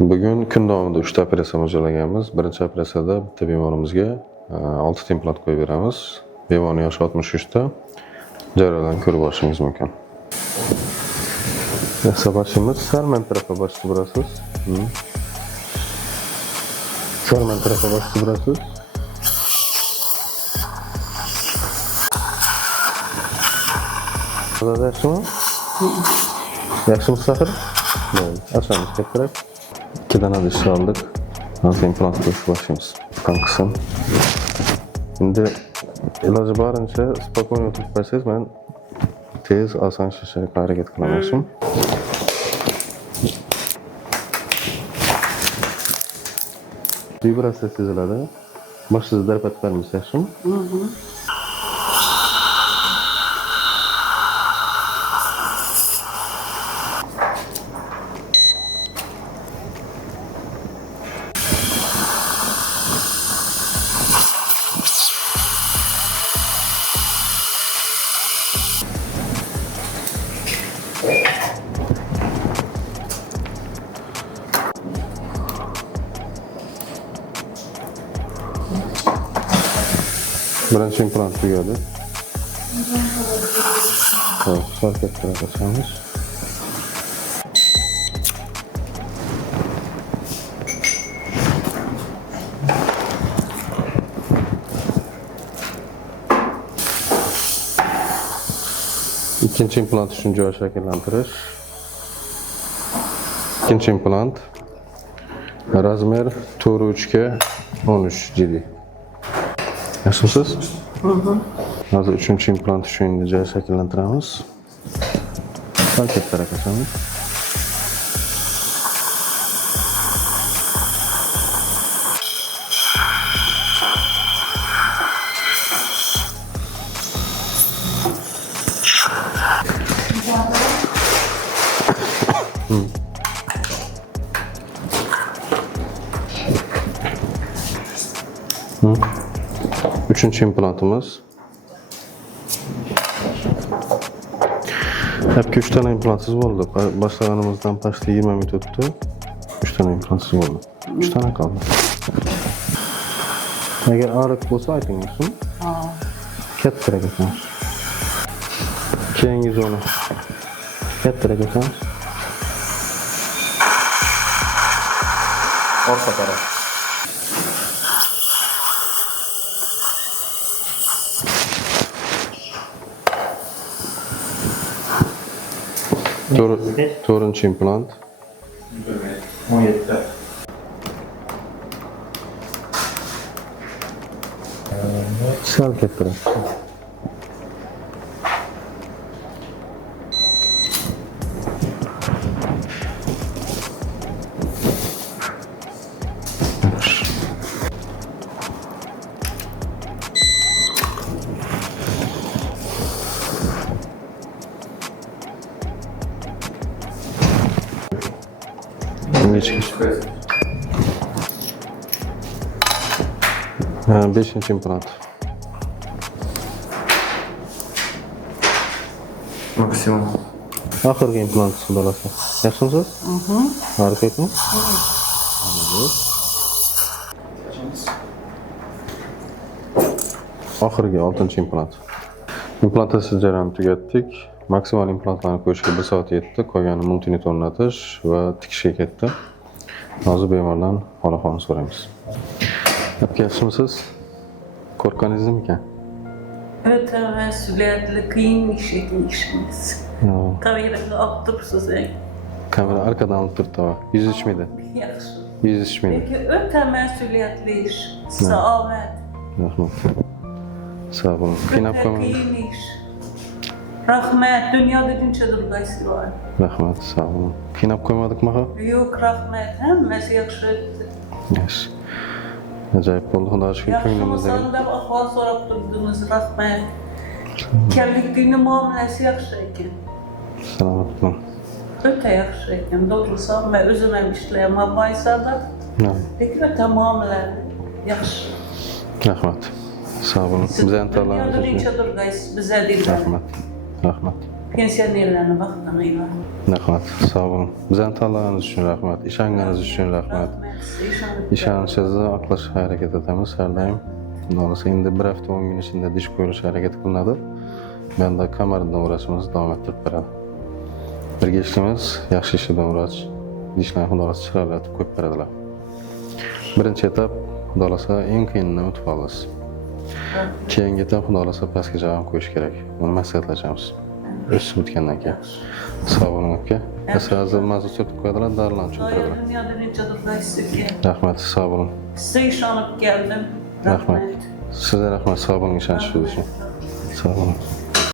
Bugun kun davomida 3 ta operatsiya mo'ljallaganmiz. Birinchi operatsiyada bitta bemorimizga 6 ta implant qo'yib beramiz. Bemorning yoshi 63 ta. Jarayonlarni ko'rib olishingiz mumkin. Başımız Salman tarafa başlı burası. Salman tarafa başlı burası. Burada yaxşı mı? Yaxşı mı sakır? Açalım tek taraf. 2 tane dişi aldık. Altı implant koyup başlayımız. Kan kısım. Şimdi ilacı barınca spokojno oturup başlayız. Ben tez, asan şişerek hareket kılamışım. Vibratsiya seziladi. Boshsiz darpat bermiz yaxshimi? Birinchi implant tugadi. Hop, fark ettirib ochamiz. İkinci implant uchun joy shakllantirish. İkinci implant. Razmer 4 ga 13 GD. Yaxshimisiz? Hozir 3-chi implant uchun joy shakllantiramiz. Paketlar açamiz. Üçüncü implantımız. Hep 3 tane implantsız oldu. Başlaganımızdan başta 20 minut tuttu. 3 tane implantsız oldu. 3 tane kaldı. Eğer ağrık olsa aytыңызsın. Kettirek etmez. Keyingiz onu kettirek etmez. Orta taraf. To'rtinchi implant. 17. Sal kettirib. Beşinci implant. Maksimum. Ahırgi implant sudalası. Yaxshimisiz? Harika etmi? Ahırgi 6-chi implant. Implantatsiya jarayonini tugatdik. Maksimal implantlarni qo'yishga 1 soat yetdi. Qolgani multinit o'rnatish va tikishga ketdi. Hozir bemordan hol-ahvolini so'raymiz. Yaxshimisiz? Qo'rqqaningizdami ekan? Öte mesuliyetli kıyım işimiz. Kamerayı aktırsız en. Kamera arkadan alıp turibdi. Yüz içmedi. Yaxşı. Yüz içmedi. Peki öte mesuliyetli iş. Sağamet. Rahmat. Sağ olun. Öte kıyım iş. Rahmet. Dünyada dünçe durgaysı var. Rahmat. Sağ olun. Qiynab qo'ymadikmi ha? Yok rahmet. Hemmesi yaxşı öttü. Yaxshi. Ajoyib bo'ldi. Xudo shukr ko'nglimizda. Yaxşı da ahval so'rab turdunuz. Rahmet. Kellikliğini muamelesi yaxşı ekan. Salomat bo'ling. Öte yaxşı ekan. Doğrusu ben özüm işleyem. Baysalda. Lekin öte muamele yaxşı. Rahmat. Sağ olun. Bize Dünyada dünçe durgaysı. Bize değil. Rahmat. Rahmat. Pensionerlarni vaqtdan aylar. Rahmat, sağ olun. Bizden tanıdığınız için rahmat, işanganız için rahmat. İşanışınızı aklaşıp hareket etmemiz her daim. Dolayısıyla indi bir hafta 10 gün içinde diş koyuluş hareket kılınadı. Ben de kameradan uğraşımızı devam ettirip beraber. Bir geçtiğimiz yaxşı işiden uğraş. Dişlerini hudalası çıkarlatıp koyup berediler. Birinci etap hudalasa en kıyınını ötüp alırız. Keyingi etap hudalasa pastga jag'ini qo'yish kerak. Buni maslahatlaşamiz. O'sib o'tgandan keyin. Sog' bo'ling aka. Esa hozir mazur surtib qo'yadilar, dorilarni tushuntiradilar. Dünyada neçe durdaysın ki? Rahmat, sog' bo'ling. Size işanıp geldim. Rahmat. Sizga rahmat, sog' bo'ling ishonch uchun. Sog' bo'ling.